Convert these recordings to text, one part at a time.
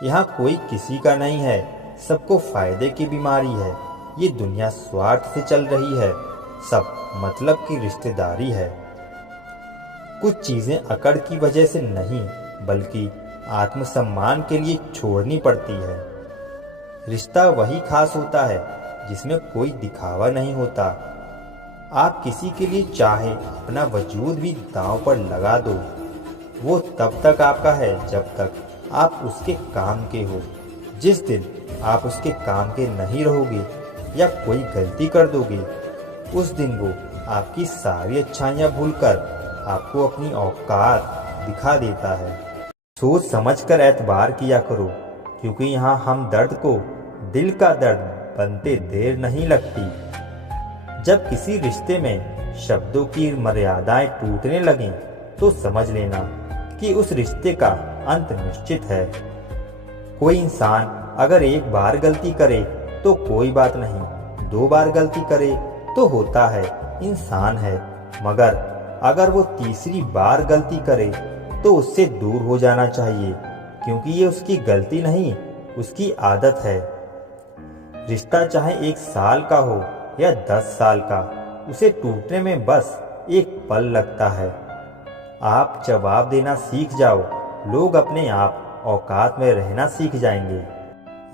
यहाँ कोई किसी का नहीं है, सबको फायदे की बीमारी है। ये दुनिया स्वार्थ से चल रही है, सब मतलब की रिश्तेदारी है। कुछ चीजें अकड़ की वजह से नहीं, बल्कि आत्मसम्मान के लिए छोड़नी पड़ती है। रिश्ता वही खास होता है जिसमें कोई दिखावा नहीं होता। आप किसी के लिए चाहे अपना वजूद भी दांव पर लगा दो, वो तब तक आपका है जब तक आप उसके काम के हो। जिस दिन आप उसके काम के नहीं रहोगे या कोई गलती कर दोगे, उस दिन वो आपकी सारी अच्छाइयाँ भूलकर आपको अपनी औकात दिखा देता है। सोच समझकर एतबार किया करो, क्योंकि यहाँ हम दर्द को दिल का दर्द बनते देर नहीं लगती। जब किसी रिश्ते में शब्दों की मर्यादाएं टूटने लगें, तो समझ लेना कि उस रिश्ते का अंत निश्चित है। कोई इंसान अगर एक बार गलती करे तो कोई बात नहीं, 2 बार गलती करे तो होता है, इंसान है। मगर अगर वो तीसरी बार गलती करे तो उससे दूर हो जाना चाहिए, क्योंकि ये उसकी गलती नहीं, उसकी आदत है। रिश्ता चाहे 1 साल का हो या 10 साल का, उसे टूटने में बस एक पल लगता है। आप जवाब देना सीख जाओ, लोग अपने आप औकात में रहना सीख जाएंगे।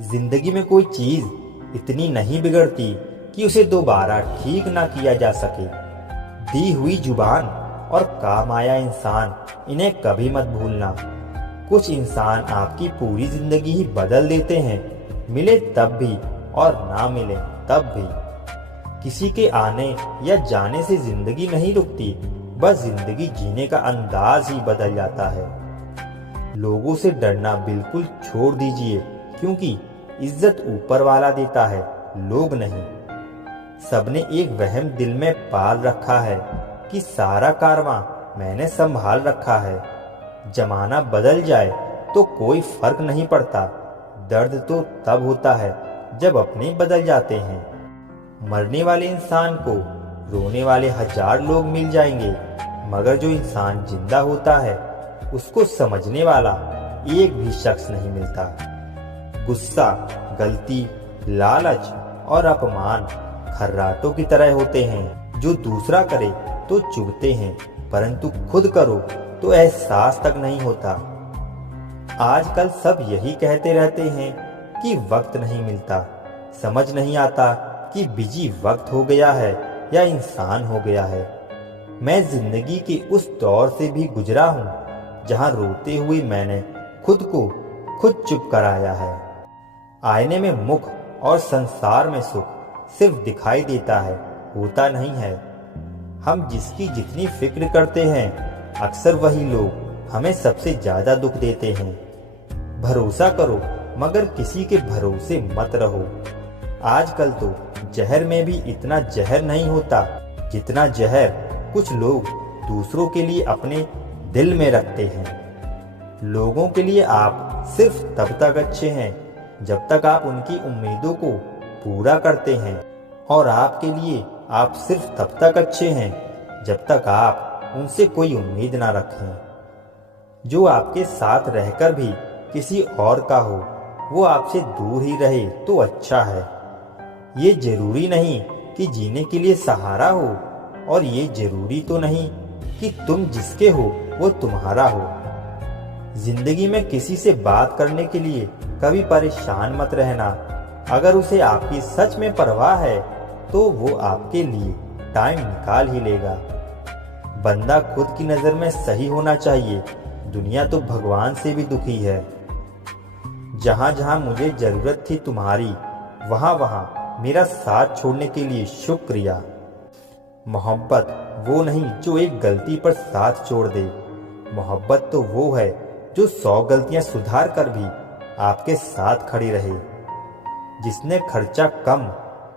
जिंदगी में कोई चीज इतनी नहीं बिगड़ती कि उसे दोबारा ठीक ना किया जा सके। दी हुई जुबान और काम आया इंसान, इन्हें कभी मत भूलना। कुछ इंसान आपकी पूरी जिंदगी ही बदल देते हैं, मिले तब भी और ना मिले तब भी। किसी के आने या जाने से जिंदगी नहीं रुकती, बस जिंदगी जीने का अंदाज ही बदल जाता है। लोगों से डरना बिल्कुल छोड़ दीजिए, क्योंकि इज्जत ऊपर वाला देता है, लोग नहीं। सबने एक वहम दिल में पाल रखा है कि सारा कारवां मैंने संभाल रखा है। जमाना बदल जाए तो कोई फर्क नहीं पड़ता, दर्द तो तब होता है जब अपने बदल जाते हैं। मरने वाले इंसान को रोने वाले 1000 लोग मिल जाएंगे, मगर जो इंसान जिंदा होता है उसको समझने वाला एक भी शख्स नहीं मिलता। गुस्सा, गलती, लालच और अपमान खर्राटों की तरह होते हैं, जो दूसरा करे तो चुभते हैं, परंतु खुद करो तो एहसास तक नहीं होता। आजकल सब यही कहते रहते हैं कि वक्त नहीं मिलता। समझ नहीं आता कि बिजी वक्त हो गया है या इंसान हो गया है। मैं जिंदगी के उस दौर से भी गुजरा हूँ जहाँ रोते हुए मैंने खुद को खुद चुप कराया है। आईने में मुख और संसार में सुख सिर्फ दिखाई देता है, होता नहीं है। हम जिसकी जितनी फिक्र करते हैं, अक्सर वही लोग हमें सबसे ज्यादा दुख देते हैं। भरोसा करो, मगर किसी के भरोसे मत रहो। आजकल तो जहर में भी इतना जहर नहीं होता जितना जहर कुछ लोग दूसरों के लिए अपने दिल में रखते हैं। लोगों के लिए आप सिर्फ तब तक अच्छे हैं जब तक आप उनकी उम्मीदों को पूरा करते हैं, और आपके लिए आप सिर्फ तब तक अच्छे हैं जब तक आप उनसे कोई उम्मीद ना रखें। जो आपके साथ रहकर भी किसी और का हो, वो आपसे दूर ही रहे तो अच्छा है। ये जरूरी नहीं कि जीने के लिए सहारा हो, और ये जरूरी तो नहीं कि तुम जिसके हो वो तुम्हारा हो। जिंदगी में किसी से बात करने के लिए कभी परेशान मत रहना। अगर उसे आपकी सच में परवाह है तो वो आपके लिए टाइम निकाल ही लेगा। बंदा खुद की नजर में सही होना चाहिए, दुनिया तो भगवान से भी दुखी है। जहां जहां मुझे जरूरत थी तुम्हारी, वहां वहां मेरा साथ छोड़ने के लिए शुक्रिया। मोहब्बत वो नहीं जो एक गलती पर साथ छोड़ दे। मोहब्बत तो वो है जो 100 गलतियां सुधार कर भी आपके साथ खड़ी रहे। जिसने खर्चा कम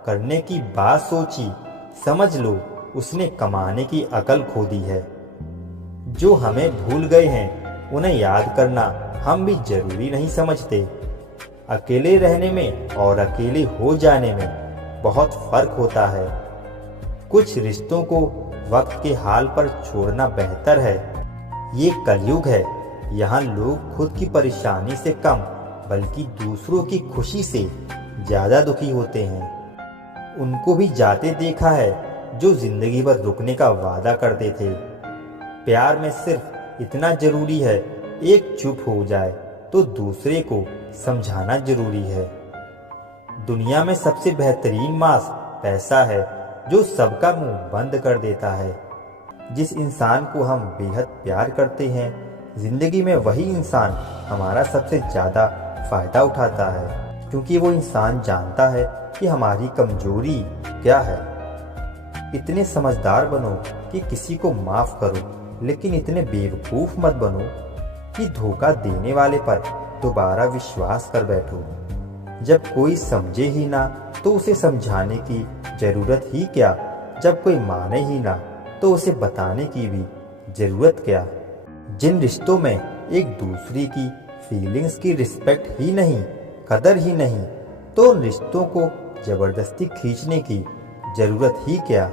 करने की बात सोची, समझ लो उसने कमाने की अकल खो दी है। जो हमें भूल गए हैं उन्हें याद करना हम भी जरूरी नहीं समझते। अकेले रहने में और अकेले हो जाने में बहुत फर्क होता है। कुछ रिश्तों को वक्त के हाल पर छोड़ना बेहतर है। ये कलयुग है, यहाँ लोग खुद की परेशानी से कम बल्कि दूसरों की खुशी से ज्यादा दुखी होते हैं। उनको भी जाते देखा है जो जिंदगी भर रुकने का वादा करते थे। प्यार में सिर्फ इतना जरूरी है, एक चुप हो जाए तो दूसरे को समझाना जरूरी है। दुनिया में सबसे बेहतरीन मास्क पैसा है, जो सबका मुंह बंद कर देता है। जिस इंसान को हम बेहद प्यार करते हैं, जिंदगी में वही इंसान हमारा सबसे ज़्यादा फायदा उठाता है, क्योंकि वो इंसान जानता है कि हमारी कमजोरी क्या है। इतने समझदार बनो कि किसी को माफ़ करो, लेकिन इतने बेवकूफ़ मत बनो कि धोखा देने वाले पर दोबारा विश्वास कर बैठो। जब कोई समझे ही ना तो उसे समझाने की ज़रूरत ही क्या। जब कोई माने ही ना तो उसे बताने की भी ज़रूरत क्या। जिन रिश्तों में एक दूसरे की फीलिंग्स की रिस्पेक्ट ही नहीं, कदर ही नहीं, तो उन रिश्तों को ज़बरदस्ती खींचने की ज़रूरत ही क्या।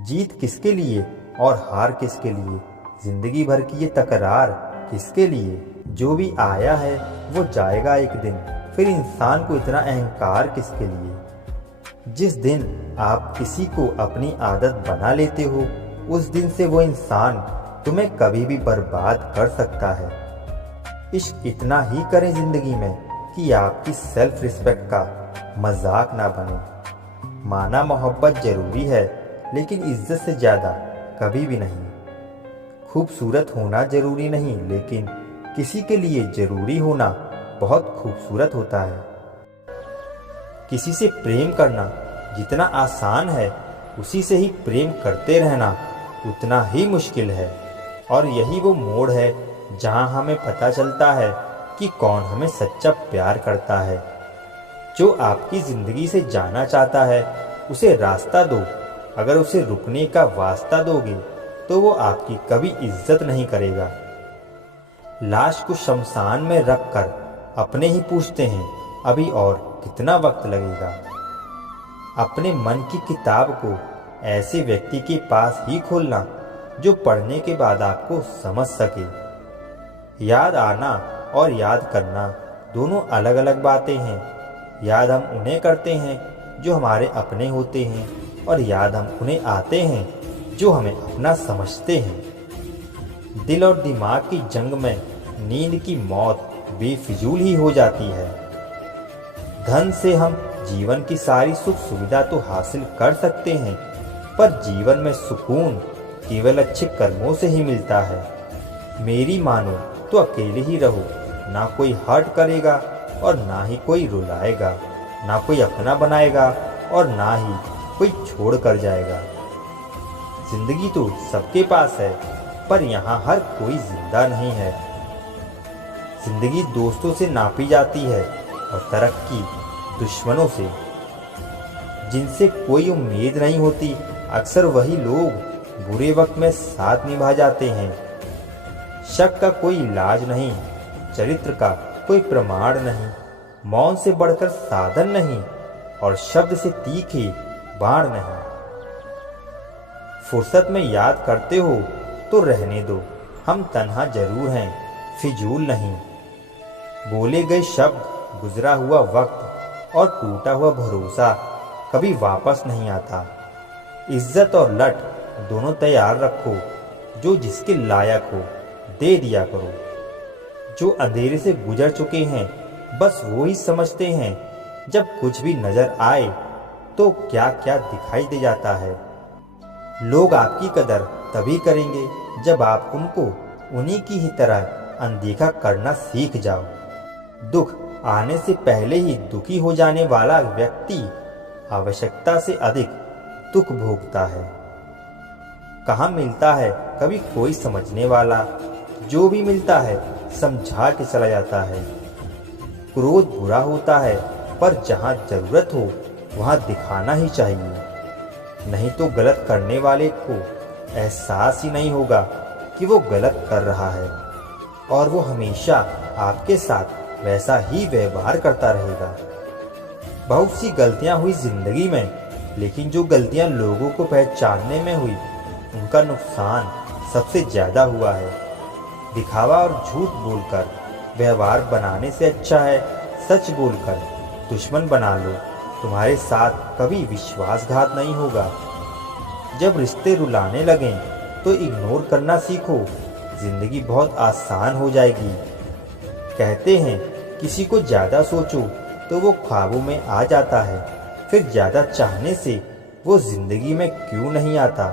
जीत किसके लिए और हार किसके लिए, ज़िंदगी भर की ये तकरार किसके लिए। जो भी आया है वो जाएगा एक दिन, फिर इंसान को इतना अहंकार किसके लिए। जिस दिन आप किसी को अपनी आदत बना लेते हो, उस दिन से वो इंसान तुम्हें कभी भी बर्बाद कर सकता है। इश्क इतना ही करें जिंदगी में कि आपकी सेल्फ रिस्पेक्ट का मजाक ना बने। माना मोहब्बत जरूरी है, लेकिन इज्जत से ज़्यादा कभी भी नहीं। खूबसूरत होना जरूरी नहीं, लेकिन किसी के लिए जरूरी होना बहुत खूबसूरत होता है। किसी से प्रेम करना जितना आसान है, उसी से ही प्रेम करते रहना उतना ही मुश्किल है। और यही वो मोड़ है जहां हमें पता चलता है कि कौन हमें सच्चा प्यार करता है। जो आपकी ज़िंदगी से जाना चाहता है, उसे रास्ता दो। अगर उसे रुकने का वास्ता दोगे तो वो आपकी कभी इज्जत नहीं करेगा। लाश को शमशान में रखकर अपने ही पूछते हैं, अभी और कितना वक्त लगेगा। अपने मन की किताब को ऐसे व्यक्ति के पास ही खोलना जो पढ़ने के बाद आपको समझ सके। याद आना और याद करना दोनों अलग अलग बातें हैं। याद हम उन्हें करते हैं जो हमारे अपने होते हैं, और याद हम उन्हें आते हैं जो हमें अपना समझते हैं। दिल और दिमाग की जंग में नींद की मौत बेफिजूल ही हो जाती है। धन से हम जीवन की सारी सुख सुविधा तो हासिल कर सकते हैं, पर जीवन में सुकून केवल अच्छे कर्मों से ही मिलता है। मेरी मानो तो अकेले ही रहो, ना कोई हर्ट करेगा और ना ही कोई रुलाएगा, ना कोई अपना बनाएगा और ना ही कोई छोड़ कर जाएगा। जिंदगी तो सबके पास है, पर यहाँ हर कोई जिंदा नहीं है। जिंदगी दोस्तों से नापी जाती है और तरक्की दुश्मनों से। जिनसे कोई उम्मीद नहीं होती, अक्सर वही लोग बुरे वक्त में साथ निभा जाते हैं। शक का कोई इलाज नहीं, चरित्र का कोई प्रमाण नहीं, मौन से बढ़कर साधन नहीं, और शब्द से तीखे बाण नहीं। फुर्सत में याद करते हो तो रहने दो, हम तन्हा जरूर हैं, फिजूल नहीं। बोले गए शब्द, गुजरा हुआ वक्त और टूटा हुआ भरोसा कभी वापस नहीं आता। इज्जत और लट दोनों तैयार रखो, जो जिसके लायक हो दे दिया करो। जो अंधेरे से गुजर चुके हैं, बस वो ही समझते हैं, जब कुछ भी नजर आए तो क्या क्या दिखाई दे जाता है। लोग आपकी कदर तभी करेंगे जब आप उनको उन्हीं की ही तरह अनदेखा करना सीख जाओ। दुख आने से पहले ही दुखी हो जाने वाला व्यक्ति आवश्यकता से अधिक दुख भोगता है। कहाँ मिलता है कभी कोई समझने वाला, जो भी मिलता है समझा के चला जाता है। क्रोध बुरा होता है, पर जहाँ जरूरत हो वहाँ दिखाना ही चाहिए, नहीं तो गलत करने वाले को एहसास ही नहीं होगा कि वो गलत कर रहा है, और वो हमेशा आपके साथ वैसा ही व्यवहार करता रहेगा। बहुत सी गलतियां हुई जिंदगी में, लेकिन जो गलतियां लोगों को पहचानने में हुई, उनका नुकसान सबसे ज्यादा हुआ है। दिखावा और झूठ बोलकर व्यवहार बनाने से अच्छा है सच बोलकर दुश्मन बना लो। तुम्हारे साथ कभी विश्वासघात नहीं होगा। जब रिश्ते रुलाने लगें तो इग्नोर करना सीखो, जिंदगी बहुत आसान हो जाएगी। कहते हैं किसी को ज़्यादा सोचो तो वो ख्वाबों में आ जाता है, फिर ज़्यादा चाहने से वो जिंदगी में क्यों नहीं आता।